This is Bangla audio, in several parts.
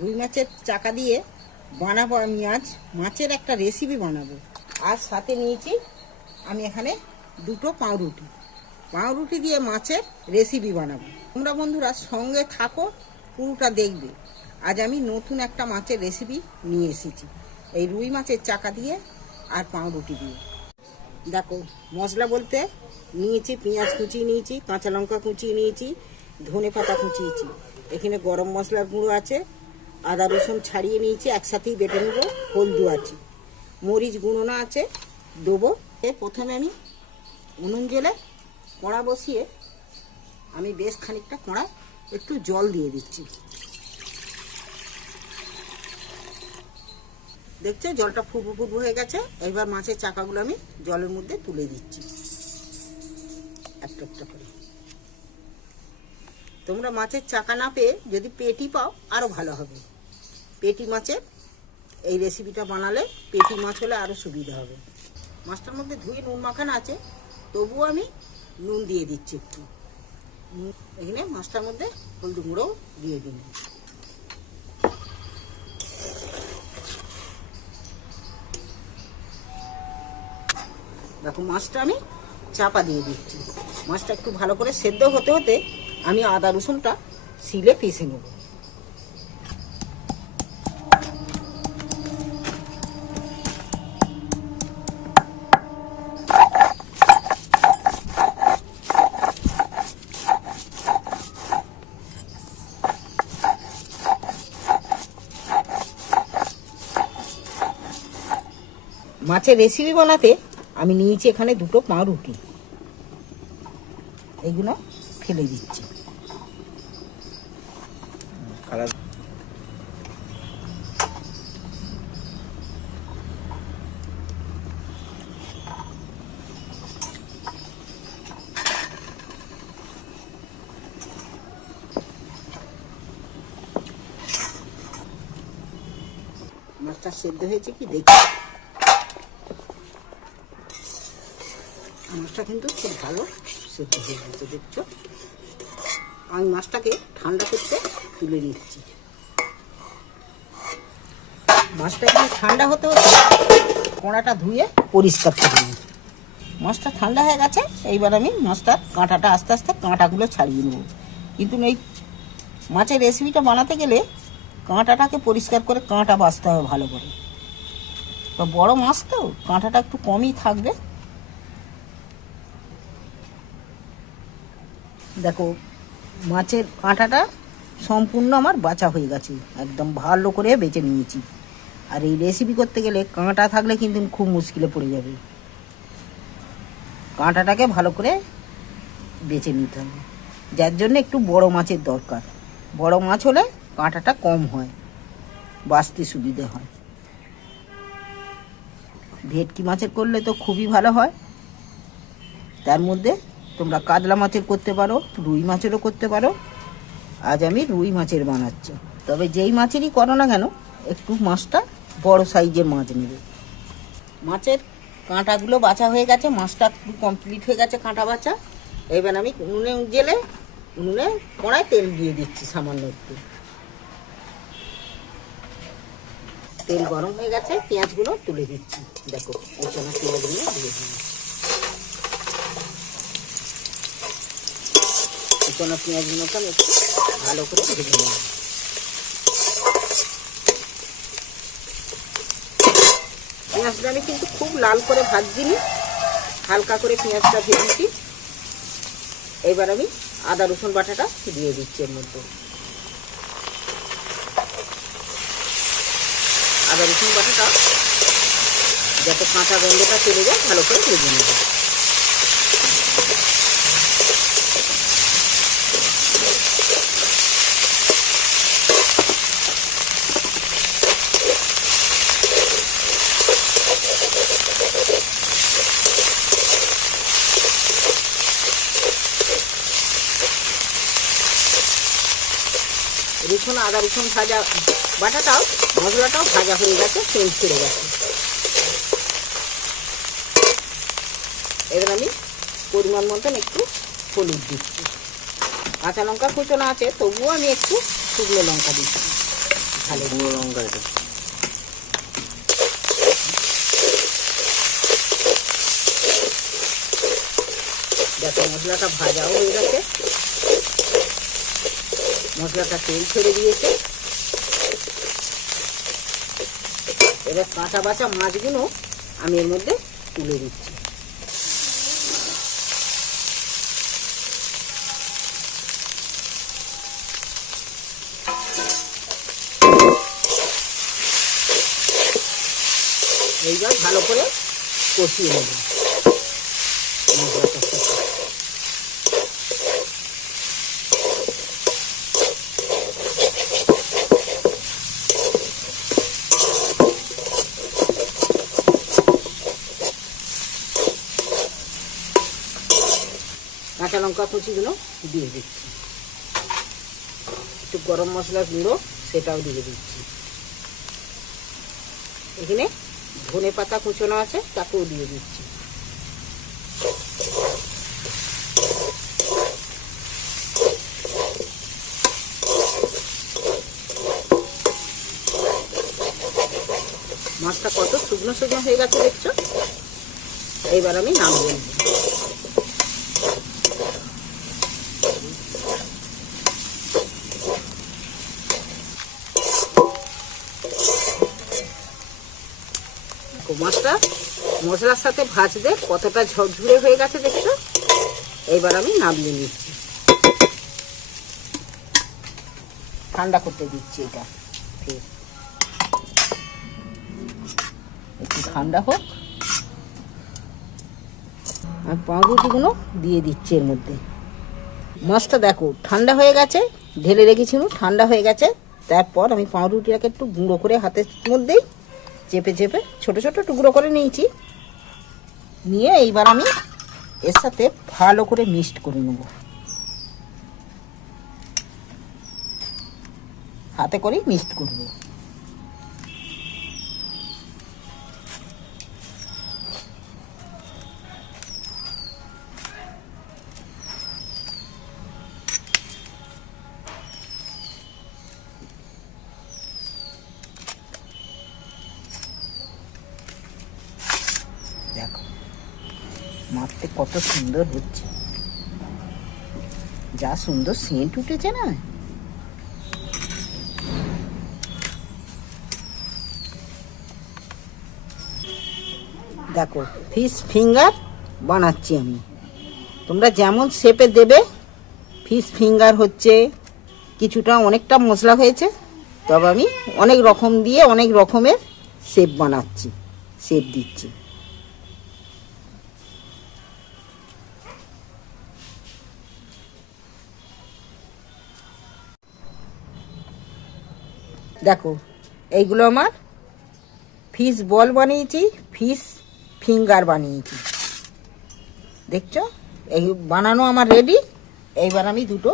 রুই মাছের চাকা দিয়ে বানাবো আমি আজ মাছের একটা রেসিপি বানাবো। আর সাথে নিয়েছি আমি এখানে দুটো পাউরুটি। পাউরুটি দিয়ে মাছের রেসিপি বানাবো। তোমরা বন্ধুরা সঙ্গে থাকো, পুরোটা দেখবে। আজ আমি নতুন একটা মাছের রেসিপি নিয়ে এসেছি, এই রুই মাছের চাকা দিয়ে আর পাউরুটি দিয়ে। দেখো, মশলা বলতে নিয়েছি পেঁয়াজ কুচিয়ে নিয়েছি, কাঁচা লঙ্কা কুচিয়ে নিয়েছি, ধনে পাতা কুচিয়েছি, এখানে গরম মশলার গুঁড়ো আছে, আদা রসুন ছাড়িয়ে নিয়েছি, একসাথেই বেটে নেবো, হলদু আছে, মরিচ গুঁড়োনা আছে, দেবো। প্রথমে আমি উনুন জ্বেলে কড়া বসিয়ে আমি বেশ খানিকটা কড়ায় একটু জল দিয়ে দিচ্ছি। দেখছো জলটা ফুটবো ফুটবো হয়ে গেছে। এবার মাছের চাকাগুলো আমি জলের মধ্যে তুলে দিচ্ছি একটা একটা করে। তোমরা মাছের চাকা না পেয়ে যদি পেটি পাও আরও ভালো হবে। পেটি মাছের এই রেসিপিটা বানালে পেটি মাছ হলে আরও সুবিধা হবে। মাছটার মধ্যে ধুয়ে নুন মাখানো আছে, তবুও আমি নুন দিয়ে দিচ্ছি একটু। এখানে মাছটার মধ্যে হলদি গুঁড়োও দিয়ে দিন। দেখো মাছটা আমি চাপা দিয়ে দিচ্ছি। মাছটা একটু ভালো করে সেদ্ধ হতে হতে আমি আদা রসুনটা শিলে পিষে নেব। মাছের রেসিপি বানাতে আমি নিয়েছি এখানে দুটো পাউরুটি, এইগুলো ফেলে দিচ্ছি। মাছটা সেদ্ধ হয়েছে কি দেখি। মাছটা কিন্তু খুব ভালো সেদ্ধ হয়ে গেছে, দেখছো। আমি মাছটাকে ঠান্ডা করতে তুলে নিচ্ছি। মাছটা কিন্তু ঠান্ডা হতে হতে কড়াটা ধুয়ে পরিষ্কার করে নিই। মাছটা ঠান্ডা হয়ে গেছে। এইবার আমি মাছটার কাঁটাটা আস্তে আস্তে কাঁটাগুলো ছাড়িয়ে নেব। কিন্তু এই মাছের রেসিপিটা বানাতে গেলে কাঁটাটাকে পরিষ্কার করে কাঁটা বাছতে হবে ভালো করে। তো বড় মাছ তো কাঁটাটা একটু কমই থাকবে। দেখো মাছের কাঁটাটা সম্পূর্ণ আমার বাছা হয়ে গেছে, একদম ভালো করে বেছে নিয়েছি। আর এই রেসিপি করতে গেলে কাঁটা থাকলে কিন্তু খুব মুশকিলে পড়ে যাবে। কাঁটাটাকে ভালো করে বেছে নিতে হবে, যার জন্য একটু বড় মাছের দরকার। বড় মাছ হলে কাঁটাটা কম হয়, বাছতে সুবিধে হয়। ভেটকি মাছের করলে তো খুবই ভালো হয়। তার মধ্যে তোমরা কাতলা মাছের করতে পারো, রুই মাছেরও করতে পারো। আজ আমি রুই মাছের বানাচ্ছি। তবে যেই মাছেরই করো না কেন একটু মাছটা বড় সাইজের মাছ নেবে। মাছের কাঁটাগুলো বাছা হয়ে গেছে, মাছটা একটু কমপ্লিট হয়ে গেছে কাঁটা বাছা। এবার আমি উনুনে জেলে উনুনে কড়ায় তেল দিয়ে দিচ্ছি সামান্য একটু। তেল গরম হয়ে গেছে, পেঁয়াজগুলো তুলে দিচ্ছি। দেখো কুচানো পেঁয়াজগুলো দিয়ে দিই। কুচানো পেঁয়াজগুলোকে আমি একটু ভালো করে ভেজে নেব। পেঁয়াজটা আমি কিন্তু খুব লাল করে ভাজিনি, হালকা করে পেঁয়াজটা ভেজেছি। এবার আমি আদা রসুন বাটাটা দিয়ে দিচ্ছি এর মধ্যে। আদা রসুন বাটাটা যাতে কাঁচা গন্ধটা চলে যায় ভালো করে ভেজে নেব। রসুন আদা রসুন ভাজা বাটাটাও মশলাটাও ভাজা হয়ে গেছে, তেল ছেড়ে গেছে। এবার আমি পরিমাণ মতন একটু হলুদ দিচ্ছি। কাঁচা লঙ্কা কুচনো আছে, তবুও আমি একটু শুকনো লঙ্কা দিচ্ছি। ভালো শুকনো লঙ্কা এটা। দেখো মশলাটা ভাজাও হয়ে গেছে, মশলাটা তেল ছেড়ে দিয়েছে। এবার কাঁচা বাছা মাছগুলো আমি এর মধ্যে তুলে দিচ্ছি। এইবার ভালো করে কষিয়ে নেব মশলাটার সাথে। কাঁচা লঙ্কা কুচিগুলো দিয়ে দিচ্ছি, একটু গরম মশলার গুঁড়ো সেটাও দিয়ে দিচ্ছি। এখানে ধনে পাতা কুচোনো আছে, তাকেও দিয়ে দিচ্ছি। মাছটা কত শুকনো শুকনো হয়ে গেছে দেখছো। এইবার আমি নামিয়ে নেব। মাছটা মশলার সাথে ভাজতে কতটা ঝরঝরে হয়ে গেছে দেখছো। এইবার আমি নামিয়ে নিচ্ছি, ঠান্ডা করতে দিচ্ছি। এটা একটু ঠান্ডা হোক। আর পাউরুটিগুলো দিয়ে দিচ্ছি এর মধ্যে। মাছটা দেখো ঠান্ডা হয়ে গেছে, ঢেলে রেখেছিল, ঠান্ডা হয়ে গেছে। তারপর আমি পাউরুটিটাকে একটু গুঁড়ো করে হাতের মধ্যেই চেপে চেপে ছোট ছোট টুকরো করে নিয়েছি। নিয়ে এইবার আমি এর সাথে ভালো করে মিক্সড করে নেব, হাতে করেই মিক্সড করব। দেখো মাছটা কত সুন্দর হচ্ছে, যা সুন্দর সেন্ট উঠেছে না। দেখো ফিশ ফিঙ্গার বানাচ্ছি আমি। তোমরা যেমন শেপে দেবে। ফিশ ফিঙ্গার হচ্ছে কিছুটা অনেকটা মশলা হয়েছে, তবে আমি অনেক রকম দিয়ে অনেক রকমের শেপ বানাচ্ছি, শেপ দিচ্ছি। দেখো এইগুলো আমার ফিশ বল বানিয়েছি, ফিশ ফিঙ্গার বানিয়েছি। দেখছো এই বানানো আমার রেডি। এইবার আমি দুটো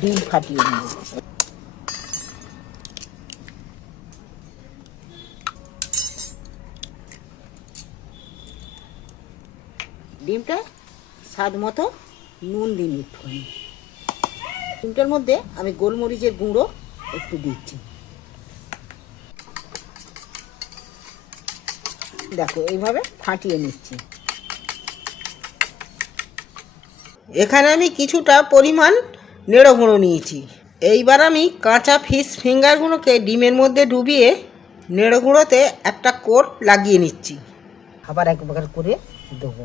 ডিম ফাটিয়ে নেব। ডিমটা স্বাদ মতো নুন দিন একটুখানি। ডিমটার মধ্যে আমি গোলমরিচের গুঁড়ো একটু দিচ্ছি। দেখো এইভাবে ফাটিয়ে নিচ্ছি। এখানে আমি কিছুটা পরিমাণ নেড়ো গুঁড়ো নিয়েছি। এইবার আমি কাঁচা ফিশ ফিঙ্গারগুলোকে ডিমের মধ্যে ডুবিয়ে নেড়ো গুঁড়োতে একটা কোট লাগিয়ে নিচ্ছি। আবার একবার করে দেবো।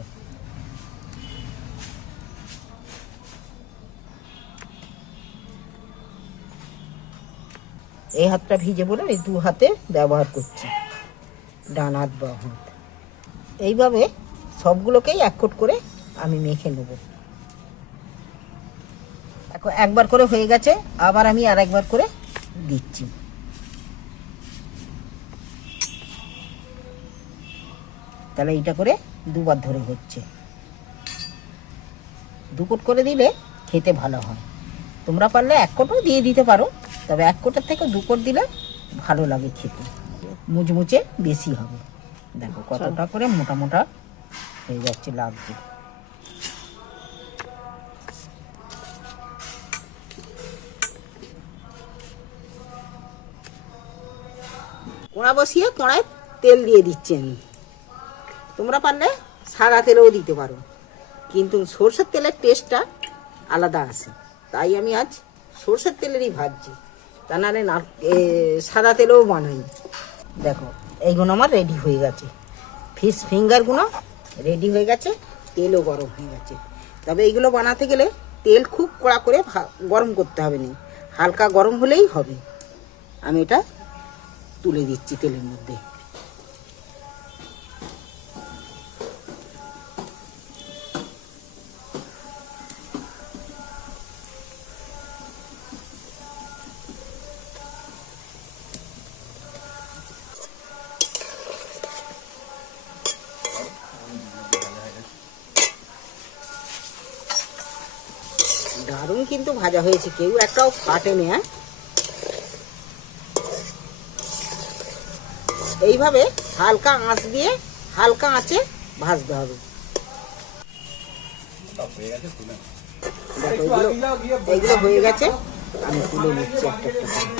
এই হাতটা ভিজে বলে এই দু হাতে ব্যবহার করছি, ডান হাত বা হাত। এইভাবে সবগুলোকেই এক কোট করে আমি মেখে নেব। একবার করে হয়ে গেছে, আবার আমি আর একবার করে দিচ্ছি। তাহলে এইটা করে দুবার ধরে হচ্ছে। দু কোট করে দিলে খেতে ভালো হয়। তোমরা পারলে এক কোটও দিয়ে দিতে পারো, তবে এক কোটের থেকে দু কোট দিলে ভালো লাগে খেতে, মুচমুচে বেশি হবে। দেখো কতটা করে মোটা মোটা হয়ে যাচ্ছে, লাগছে। কড়া বসিয়ে কড়ায় তেল দিয়ে দিচ্ছি আমি। তোমরা পারলে সাদা তেলেও দিতে পারো, কিন্তু সরষের তেলের টেস্টটা আলাদা আসে, তাই আমি আজ সরষের তেলেরই ভাজছি, তা নাহলে না সাদা তেলেও বানাই। দেখো এইগুলো আমার রেডি হয়ে গেছে, ফিশ ফিঙ্গারগুলো রেডি হয়ে গেছে, তেলও গরম হয়ে গেছে। তবে এইগুলো বানাতে গেলে তেল খুব কড়া করে গরম করতে হবে না, হালকা গরম হলেই হবে। আমি এটা তুলে দিচ্ছি তেলের মধ্যে। দারুণ কিন্তু ভাজা হয়েছে, কেউ একটাও ফাটেনি। হ্যাঁ, এইভাবে হালকা আঁচ দিয়ে হালকা আঁচে ভাজতে হবে। দেখো এইগুলো হয়ে গেছে, আমি তুলে নিচ্ছি একটা একটা করে।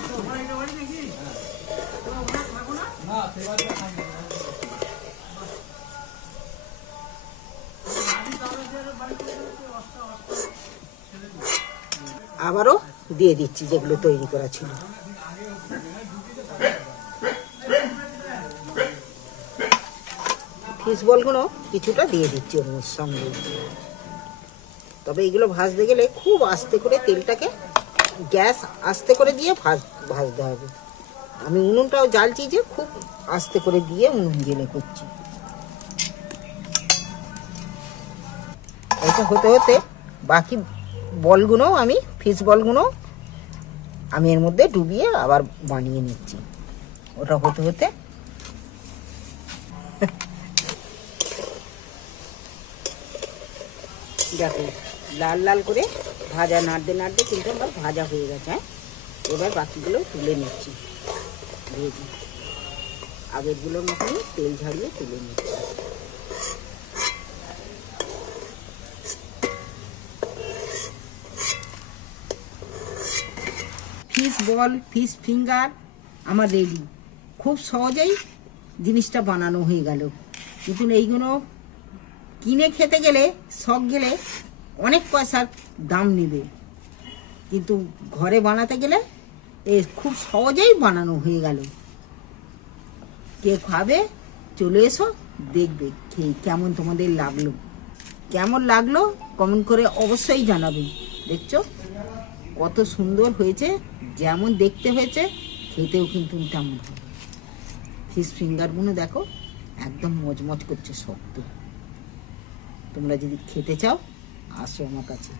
আবারও দিয়ে দিচ্ছি যেগুলো তৈরি করা ছিল। ফিশ বলগুলো কিছুটা দিয়ে দিচ্ছি ওর সঙ্গে। তবে এইগুলো ভাজতে গেলে খুব আস্তে করে তেলটাকে গ্যাস আস্তে করে দিয়ে ভাজতে হবে। আমি উনুনটাও জ্বালছি যে খুব আস্তে করে দিয়ে উনুন জেলে করছি। এটা হতে হতে বাকি বলগুলো আমি ফিশ বলগুলো আমি এর মধ্যে ডুবিয়ে আবার বানিয়ে নিচ্ছি। ওটা হতে হতে দেখো লাল লাল করে ভাজা নাড়তে নাড়তে কিন্তু আমার ভাজা হয়ে গেছে। হ্যাঁ, এবার বাকিগুলো তুলে নিচ্ছি, ভেজে আগেরগুলোর মতনই তেল ঝাড়িয়ে তুলে নিচ্ছি। ফিশ বল, ফিশ ফিঙ্গার আমার রেডি। খুব সহজেই জিনিসটা বানানো হয়ে গেল। কিন্তু এইগুলো কিনে খেতে গেলে শখ গেলে অনেক পয়সার দাম নেবে, কিন্তু ঘরে বানাতে গেলে খুব সহজেই বানানো হয়ে গেল। কে খাবে চলে এসো, দেখবে খেয়ে কেমন তোমাদের লাগলো। কেমন লাগলো কমেন্ট করে অবশ্যই জানাবে। দেখছো কত সুন্দর হয়েছে, যেমন দেখতে হয়েছে খেতেও কিন্তু তেমন। ফিশ ফিঙ্গারগুলো দেখো একদম মজমজ করছে, শক্ত। তোমরা যদি খেতে চাও আসো আমার কাছে।